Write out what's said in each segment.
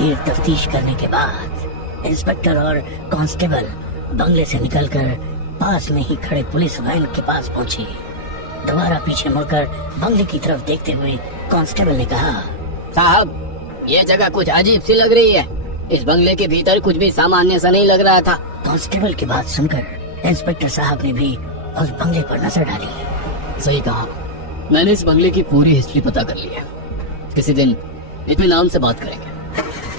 देर तफ्तीश करने के बाद इंस्पेक्टर और कांस्टेबल बंगले से निकलकर पास में ही खड़े पुलिस वैन के पास पहुंचे। दोबारा पीछे मुड़कर बंगले की तरफ देखते हुए कांस्टेबल ने कहा, साहब, ये जगह कुछ अजीब सी लग रही है। इस बंगले के भीतर कुछ भी सामान्य सा नहीं लग रहा था। कांस्टेबल की बात सुनकर इंस्पेक्टर साहब ने भी उस बंगले पर नजर डाली। सही कहा, मैंने इस बंगले की पूरी हिस्ट्री पता कर ली है। किसी दिन इत्मीनान से बात करेंगे।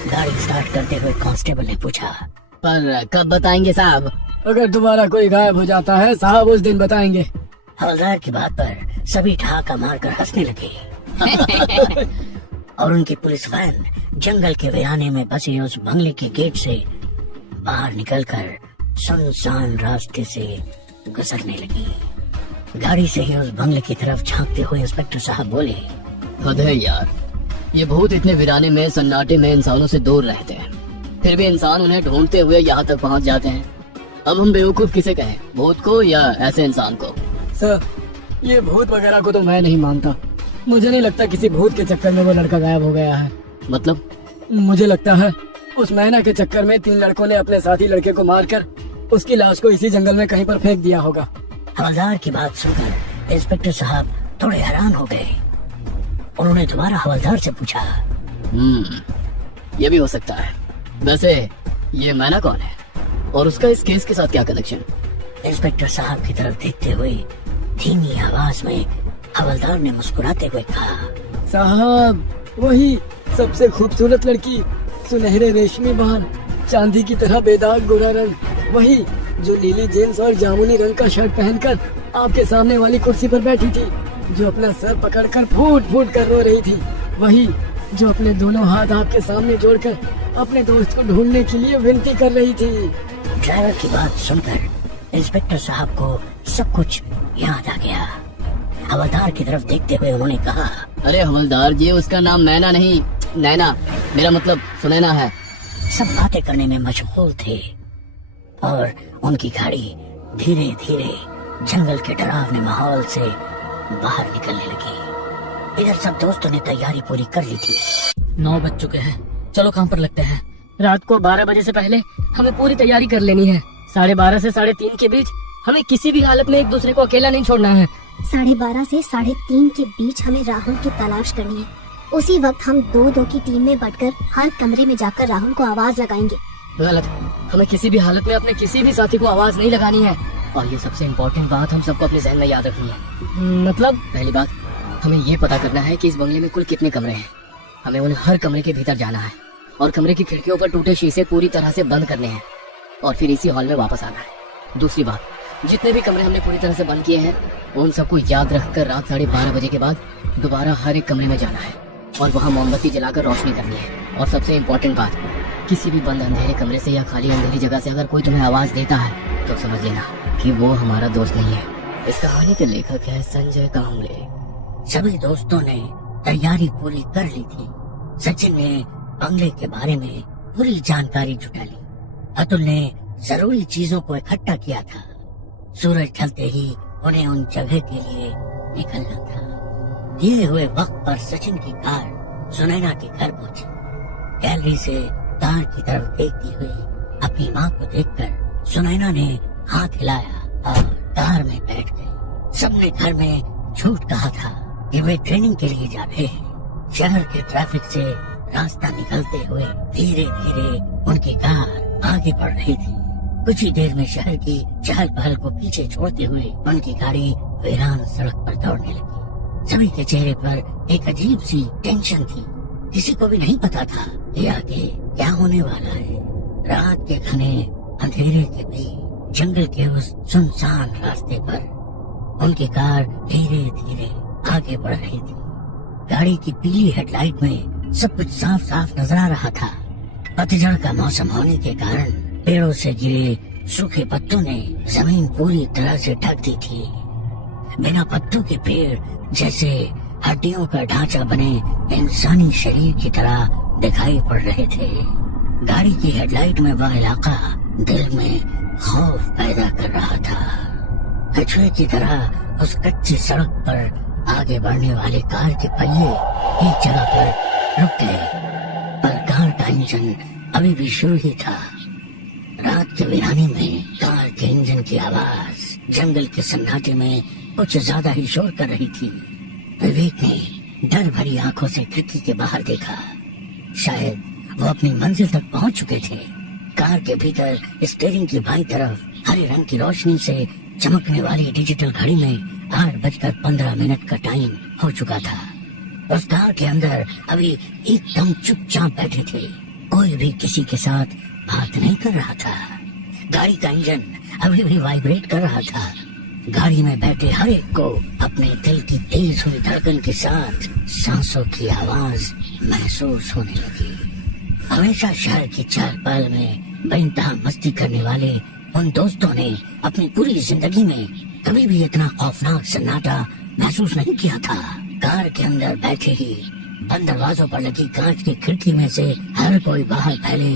गाड़ी स्टार्ट करते हुए कांस्टेबल ने पूछा, पर कब बताएंगे साहब? अगर दोबारा कोई गायब हो जाता है साहब, उस दिन बताएंगे। हवलदार की बात पर सभी ठहाका मारकर हंसने लगे और उनकी पुलिस वैन जंगल के वीराने में बसे उस बंगले के गेट से बाहर निकलकर सुनसान रास्ते से गुजरने लगी। गाड़ी से ही उस बंगले की तरफ झांकते हुए इंस्पेक्टर साहब बोले, हद है यार, ये भूत इतने वीराने में सन्नाटे में इंसानों से दूर रहते हैं, फिर भी इंसान उन्हें ढूंढते हुए यहाँ तक पहुँच जाते हैं। अब हम बेवकूफ किसे कहें, भूत को या ऐसे इंसान को? सर, ये भूत वगैरह को तो मैं नहीं मानता। मुझे नहीं लगता किसी भूत के चक्कर में वो लड़का गायब हो गया है। मतलब? मुझे लगता है उस मैना के चक्कर में 3 लड़कों ने अपने साथी लड़के को मारकर उसकी लाश को इसी जंगल में कहीं पर फेंक दिया होगा। हवलदार की बात सुनकर इंस्पेक्टर साहब थोड़े हैरान हो गए। उन्होंने दोबारा हवलदार से पूछा, ये भी हो सकता है। वैसे ये मैना कौन है और उसका इस केस के साथ क्या कनेक्शन? इंस्पेक्टर साहब की तरफ देखते हुए धीमी आवाज में हवलदार ने मुस्कुराते हुए कहा, साहब, वही सबसे खूबसूरत लड़की, सुनहरे रेशमी बाल, चांदी की तरह बेदाग गोरा रंग, वही जो नीली जींस और जामुनी रंग का शर्ट पहनकर आपके सामने वाली कुर्सी पर बैठी थी, जो अपना सर पकड़कर फूट फूट कर रो रही थी, वही जो अपने दोनों हाथ आपके सामने जोड़कर अपने दोस्त को ढूंढने के लिए विनती कर रही थी। ड्राइवर की बात सुनकर इंस्पेक्टर साहब को सब कुछ याद आ गया। हवलदार की तरफ देखते हुए उन्होंने कहा, अरे हवलदार जी, उसका नाम मैना नहीं, नैना, मेरा मतलब सुनैना है। सब बातें करने में मशगूल थे और उनकी गाड़ी धीरे धीरे जंगल के डरावने माहौल से बाहर निकलने लगी। इधर सब दोस्तों ने तैयारी पूरी कर ली थी। 9 बज चुके हैं, चलो काम पर लगते हैं। रात को 12 बजे से पहले हमें पूरी तैयारी कर लेनी है। 12:30 से 3:30 के बीच हमें किसी भी हालत में एक दूसरे को अकेला नहीं छोड़ना है। 12:30 से 3:30 के बीच हमें राहुल की तलाश करनी है। उसी वक्त हम 2-2 की टीम में बंटकर हर कमरे में जाकर राहुल को आवाज लगाएंगे। गलत, हमें किसी भी हालत में अपने किसी भी साथी को आवाज नहीं लगानी है। और ये सबसे इम्पोर्टेंट बात हम सबको अपने जहन में याद रखनी है। मतलब? पहली बात, हमें ये पता करना है कि इस बंगले में कुल कितने कमरे हैं। हमें उन हर कमरे के भीतर जाना है और कमरे की खिड़कियों पर टूटे शीशे पूरी तरह से बंद करने हैं और फिर इसी हॉल में वापस आना है। दूसरी बात, जितने भी कमरे हमने पूरी तरह से बंद किए हैं उन सबको याद रखकर रात 12:30 बजे के बाद दोबारा हर एक कमरे में जाना है और वहाँ मोमबत्ती जलाकर रोशनी करनी है। और सबसे इम्पोर्टेंट बात, किसी भी बंद अंधेरे कमरे से या खाली अंधेरी जगह से अगर कोई तुम्हें आवाज देता है तो समझ लेना कि वो हमारा दोस्त नहीं है। इस कहानी के लेखक है संजय कामले। सभी दोस्तों ने तैयारी पूरी कर ली थी। सचिन ने बंगले के बारे में पूरी जानकारी जुटा ली। अतुल ने जरूरी चीजों को इकट्ठा किया था। सूरज ढलते ही उन्हें उन जगह के लिए निकलना था। दिए हुए वक्त पर सचिन की कार सुनैना के घर पहुंची। गैलरी से कार की तरफ देखती हुई अपनी माँ को देखकर सुनैना ने हाथ हिलाया और कार में बैठ गई। सबने घर में झूठ कहा था कि वे ट्रेनिंग के लिए जा रहे हैं। शहर के ट्रैफिक से रास्ता निकलते हुए धीरे धीरे उनकी कार आगे बढ़ रही थी। कुछ ही देर में शहर की चहल पहल को पीछे छोड़ते हुए उनकी गाड़ी वीरान सड़क पर दौड़ने लगी। सभी के चेहरे पर एक अजीब सी टेंशन थी। किसी को भी नहीं पता था कि आगे क्या होने वाला है। रात के घने अंधेरे के बीच जंगल के उस सुनसान रास्ते पर उनकी कार धीरे धीरे आगे बढ़ रही थी। गाड़ी की पीली हेडलाइट में सब कुछ साफ साफ नजर आ रहा था। पतझड़ का मौसम होने के कारण पेड़ों से गिरे सूखे पत्तों ने जमीन पूरी तरह से ढक दी थी। बिना पत्तों के पेड़ जैसे हड्डियों का ढांचा बने इंसानी शरीर की तरह दिखाई पड़ रहे थे। गाड़ी की हेडलाइट में वह इलाका दिल में खौफ पैदा कर रहा था। कछुए की तरह उस कच्ची सड़क पर आगे बढ़ने वाले कार के पहिए एक जगह पर रुक गए, पर कार का इंजन अभी भी शुरू ही था। रात के वीराने में कार के इंजन की आवाज जंगल के सन्नाटे में कुछ ज्यादा ही शोर कर रही थी। विवेक ने डर भरी आंखों से खिड़की के बाहर देखा। शायद वो अपनी मंजिल तक पहुंच चुके थे। कार के भीतर स्टीयरिंग की बाईं तरफ हरे रंग की रोशनी से चमकने वाली डिजिटल घड़ी में 8:15 का टाइम हो चुका था। उस कार के अंदर अभी एकदम चुपचाप बैठे थे। कोई भी किसी के साथ बात नहीं कर रहा था। गाड़ी का इंजन अभी भी वाइब्रेट कर रहा था। गाड़ी में बैठे हर एक को अपने दिल की तेज हुई धड़कन के साथ सांसों की आवाज महसूस होने लगी। हमेशा शहर की चाल पाल में बेइंतहा मस्ती करने वाले उन दोस्तों ने अपनी पूरी जिंदगी में कभी भी इतना खौफनाक सन्नाटा महसूस नहीं किया था। कार के अंदर बैठे ही बंद दरवाजों पर लगी कांच की खिड़की में से हर कोई बाहर फैले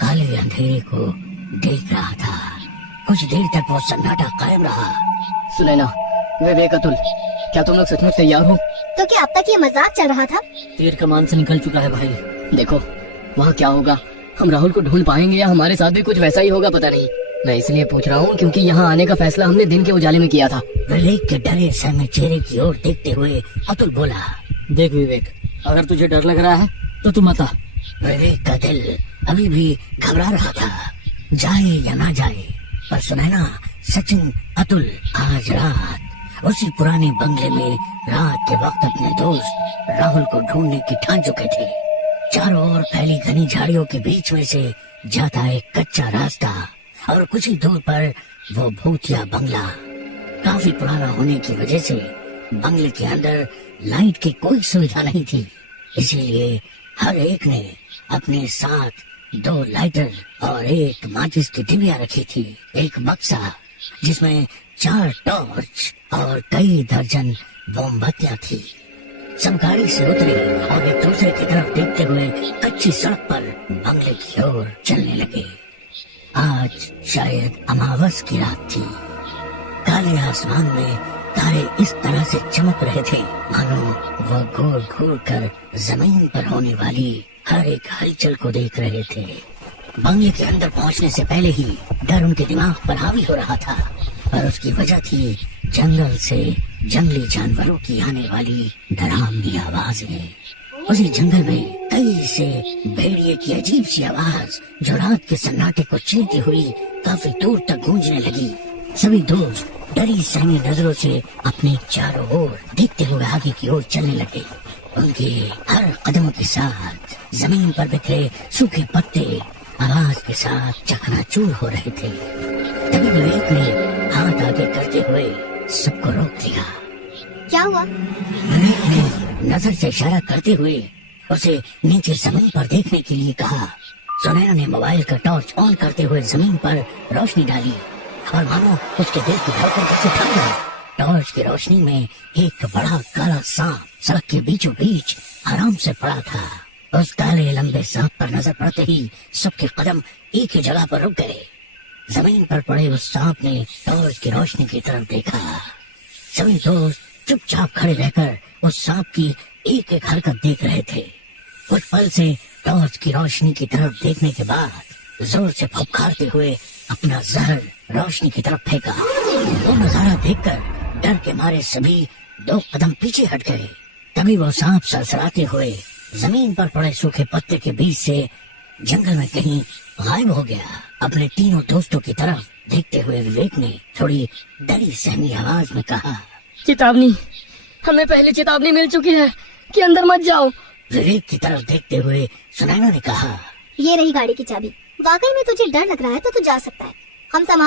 काले अंधेरे को देख रहा था। कुछ देर तक वो सन्नाटा कायम रहा। सुनैना, विवेक, अतुल, क्या तुम लोग सचमुच तैयार हो? तो क्या अब तक ये मजाक चल रहा था? तीर कमान से निकल चुका है भाई। देखो, वहाँ क्या होगा, हम राहुल को ढूंढ पाएंगे या हमारे साथ भी कुछ वैसा ही होगा, पता नहीं। मैं इसलिए पूछ रहा हूँ क्योंकि यहाँ आने का फैसला हमने दिन के उजाले में किया था। विवेक के डरे सहमे चेहरे की ओर देखते हुए अतुल बोला, देख विवेक, अगर तुझे डर लग रहा है तो तू मत आ। विवेक का दिल अभी भी घबरा रहा था, जाए या ना जाए। पर सुनैना, सचिन, अतुल आज रात उसी पुराने बंगले में रात के वक्त अपने दोस्त राहुल को ढूंढने की ठान चुके थे। चारों ओर फैली घनी झाड़ियों के बीच में से जाता एक कच्चा रास्ता और कुछ ही दूर पर वो भूतिया बंगला। काफी पुराना होने की वजह से बंगले के अंदर लाइट की कोई सुविधा नहीं थी, इसीलिए हर एक ने अपने साथ 2 लाइटर और एक माचिस की डिबिया रखी थी। एक बक्सा जिसमें 4 टॉर्च और कई दर्जन मोमबत्तियां थी। सब गाड़ी से उतरे और एक दूसरे की तरफ देखते हुए कच्ची सड़क पर बंगले की ओर चलने लगे। आज शायद अमावस की रात थी। काले आसमान में तारे इस तरह से चमक रहे थे मानो वो घूर घूर कर जमीन पर होने वाली हर एक हलचल को देख रहे थे। बंगले के अंदर पहुंचने से पहले ही डर उनके दिमाग पर हावी हो रहा था, पर उसकी वजह थी जंगल से जंगली जानवरों की आने वाली डरावनी आवाजें। उसी जंगल में कई से भेड़िए की अजीब सी आवाज जो रात के सन्नाटे को चीरती हुई काफी दूर तक गूंजने लगी। सभी दोस्त डरी सहमी नजरों से अपने चारों ओर देखते हुए आगे की ओर चलने लगे। उनके हर कदम के साथ जमीन पर बिखरे सूखे पत्ते आवाज के साथ चकनाचूर हो रहे थे। तभी विवेक ने हाथ आगे करते हुए सबको रोक दिया। क्या हुआ? विवेक ने नजर से इशारा करते हुए उसे नीचे जमीन पर देखने के लिए कहा। सुनैना ने मोबाइल का टॉर्च ऑन करते हुए जमीन पर रोशनी डाली और मानो उसके दिल की धड़कन से थम गई। टॉर्च की रोशनी में एक बड़ा काला सांप सड़क के बीचों बीच आराम से पड़ा था। उस काले लंबे सांप पर नजर पड़ते ही सबके कदम एक ही जगह पर रुक गए। जमीन पर पड़े उस सांप ने टॉर्च की रोशनी की तरफ देखा। सभी दोस्त चुपचाप खड़े रहकर उस सांप की एक एक हरकत देख रहे थे। कुछ पल से टॉर्च की रोशनी की तरफ देखने के बाद जोर से फुफकारते हुए अपना जहर रोशनी की तरफ फेंका। वो नजारा देखकर डर के मारे सभी 2 कदम पीछे हट गए। तभी वो सांप सरसराते हुए जमीन पर पड़े सूखे पत्ते के बीच से जंगल में कहीं गायब हो गया। अपने तीनों दोस्तों की तरफ देखते हुए विवेक ने थोड़ी डरी सहमी आवाज में कहा, चेतावनी, हमें पहले चेतावनी मिल चुकी है कि अंदर मत जाओ। विवेक की तरफ देखते हुए सुनैना ने कहा, ये रही गाड़ी की चाबी। वाकई में तुझे डर लग रहा है तो तू जा सकता है, हम संभाल